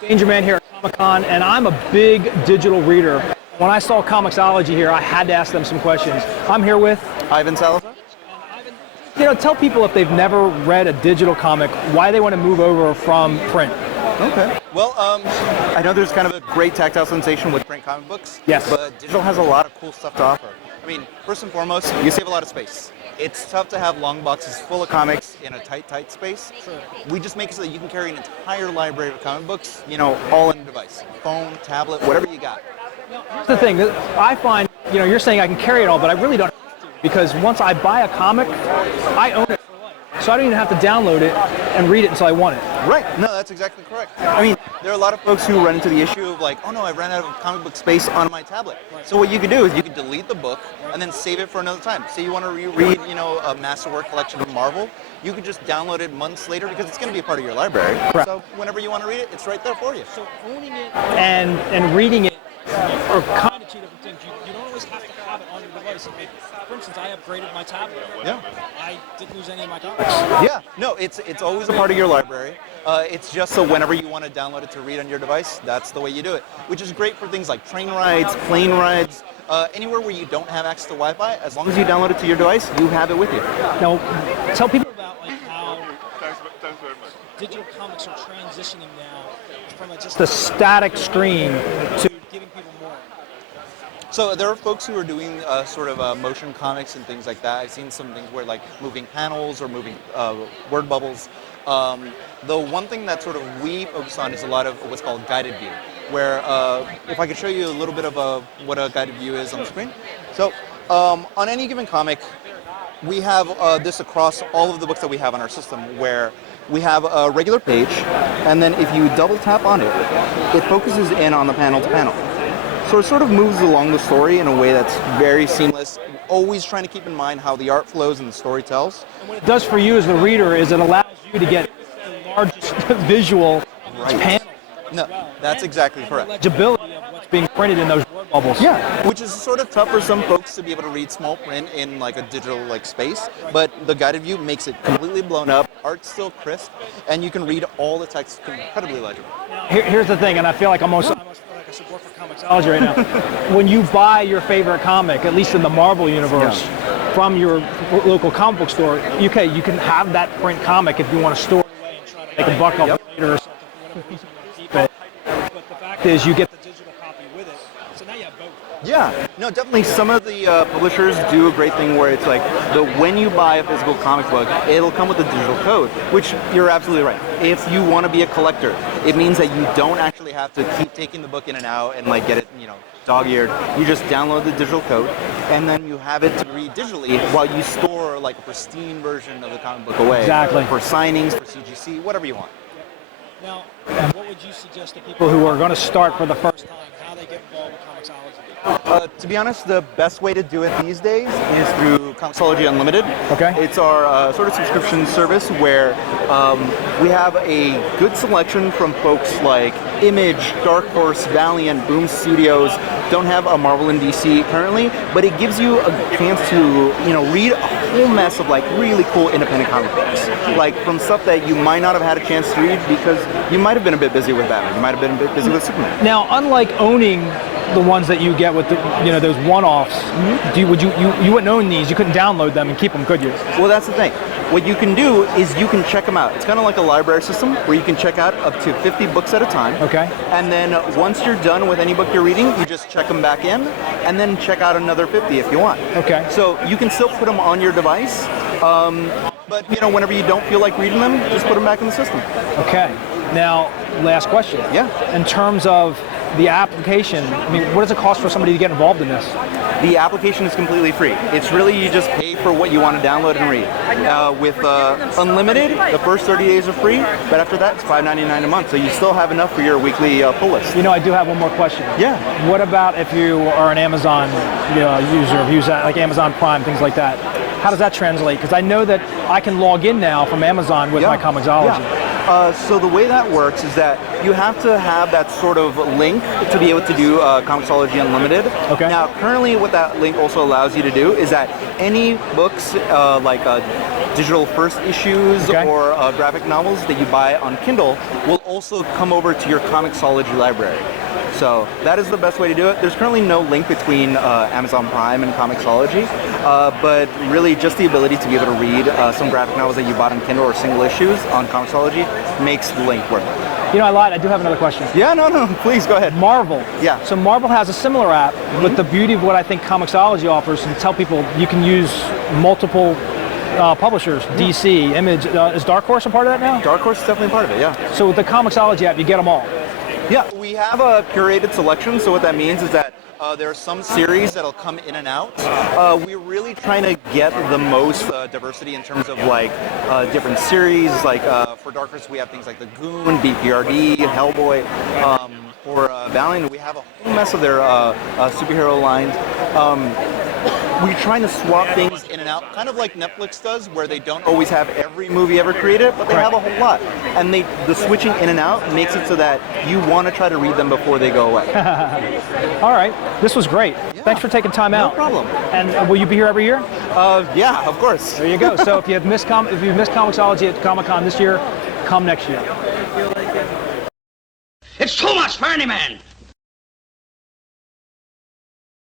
It's DangerMan here at Comic-Con, and I'm a big digital reader. When I saw Comixology here, I had to ask them some questions. I'm here with Ivan Salazar. Tell people if they've never read a digital comic, why they want to move over from print. Okay. Well, I know there's kind of a great tactile sensation with print comic books. Yes. But digital has a lot of cool stuff to offer. I mean, first and foremost, you save a lot of space. It's tough to have long boxes full of comics in a tight space. Sure. We just make it so that you can carry an entire library of comic books, all in a device. Phone, tablet, whatever you got. Here's the thing, I find, you're saying I can carry it all, but I really don't have to, because once I buy a comic, I own it for life. So I don't even have to download it and read it until I want it. Right. No, that's exactly correct. I mean, there are a lot of folks who run into the issue of like, oh no, I ran out of comic book space on my tablet. Right. So what you could do is you could delete the book and then save it for another time. Say you want to reread, a masterwork collection of Marvel, you could just download it months later because it's going to be a part of your library. Correct. So whenever you want to read it, it's right there for you. So owning it and reading it are kind of two different things. You don't always have to have it on your device. For instance, I upgraded my tablet. Yeah. I didn't lose any of my comics. Yeah. No, it's always a part of your library. It's just so whenever you want to download it to read on your device, that's the way you do it. Which is great for things like train rides, plane rides, anywhere where you don't have access to Wi-Fi. As long as you download it to your device, you have it with you. Now, tell people about how digital comics are transitioning now from just a static screen to giving people more. So there are folks who are doing sort of motion comics and things like that. I've seen some things where like moving panels or moving word bubbles. The one thing that sort of we focus on is a lot of what's called guided view, where if I could show you a little bit of what a guided view is on the screen. So on any given comic, we have this across all of the books that we have on our system, where we have a regular page, and then if you double tap on it, it focuses in on the panel to panel. So it sort of moves along the story in a way that's very seamless, always trying to keep in mind how the art flows and the story tells. And what it does for you as the reader is it allows you to get the largest visual of each panel. No, that's exactly correct. Legibility of what's being printed in those word bubbles. Yeah, which is sort of tough for some folks to be able to read small print in like a digital space, but the guided view makes it completely blown up, art's still crisp, and you can read all the text incredibly legible. Here's the thing, and I feel like I almost feel like I should work for Comixology right now. When you buy your favorite comic, at least in the Marvel universe, from your local comic book store, you can have that print comic if you want to store it away and try to make a buck off it later or something for whatever reason you want to keep it. But the fact is, you get the digital copy with it, so now you have both. Yeah, no, definitely. Some of the publishers do a great thing where it's like when you buy a physical comic book, it'll come with a digital code, which you're absolutely right. If you want to be a collector, it means that you don't actually have to keep taking the book in and out and get it, dog-eared. You just download the digital code, and then you have it to read digitally while you store a pristine version of the comic book away. Exactly. For signings, for CGC, whatever you want. Now, what would you suggest to people who are going to start for the first time, how they get involved with Comixology? To be honest, the best way to do it these days is through Comixology Unlimited. Okay. It's our sort of subscription service where we have a good selection from folks like Image, Dark Horse, Valiant, Boom Studios. Don't have a Marvel and DC currently, but it gives you a chance to read a whole mess of really cool independent comic books, from stuff that you might not have had a chance to read because you might have been a bit busy with Batman, you might have been a bit busy with Superman. Now, unlike owning the ones that you get with those one-offs, you wouldn't own these, you couldn't download them and keep them, could you? Well, that's the thing. What you can do is you can check them out. It's kind of like a library system where you can check out up to 50 books at a time. Okay. And then once you're done with any book you're reading, you just check them back in and then check out another 50 if you want. Okay. So you can still put them on your device, but whenever you don't feel like reading them, just put them back in the system. Okay. Now, last question. Yeah. In terms of the application, what does it cost for somebody to get involved in this? The application is completely free. It's really you just pay for what you want to download and read. With Unlimited, the first 30 days are free, but after that, it's $5.99 a month. So you still have enough for your weekly pull list. I do have one more question. Yeah. What about if you are an Amazon user, like Amazon Prime, things like that? How does that translate? Because I know that I can log in now from Amazon with my Comixology. Yeah. So the way that works is that you have to have that sort of link to be able to do Comixology Unlimited. Okay. Now, currently what that link also allows you to do is that any books like digital first issues or graphic novels that you buy on Kindle will also come over to your Comixology library. So that is the best way to do it. There's currently no link between Amazon Prime and Comixology, but really just the ability to be able to read some graphic novels that you bought on Kindle or single issues on Comixology makes the link worth it. You know, I lied. I do have another question. Yeah, no, please go ahead. Marvel. Yeah. So Marvel has a similar app, but the beauty of what I think Comixology offers, and tell people you can use multiple publishers, DC, Image. Is Dark Horse a part of that now? Dark Horse is definitely part of it, yeah. So with the Comixology app, you get them all. Yeah, we have a curated selection, so what that means is that there are some series that'll come in and out. We're really trying to get the most diversity in terms of like different series. Like for Dark Horse, we have things like The Goon, BPRD, Hellboy. For Valiant, we have a whole mess of their superhero lines. We're trying to swap things in and out, kind of like Netflix does, where they don't always have every movie ever created, but they have a whole lot. And the switching in and out makes it so that you want to try to read them before they go away. All right, this was great. Yeah. Thanks for taking time out. No problem. And will you be here every year? Yeah, of course. There you go. So if you've missed Comixology at Comic-Con this year, come next year. It's too much for any man.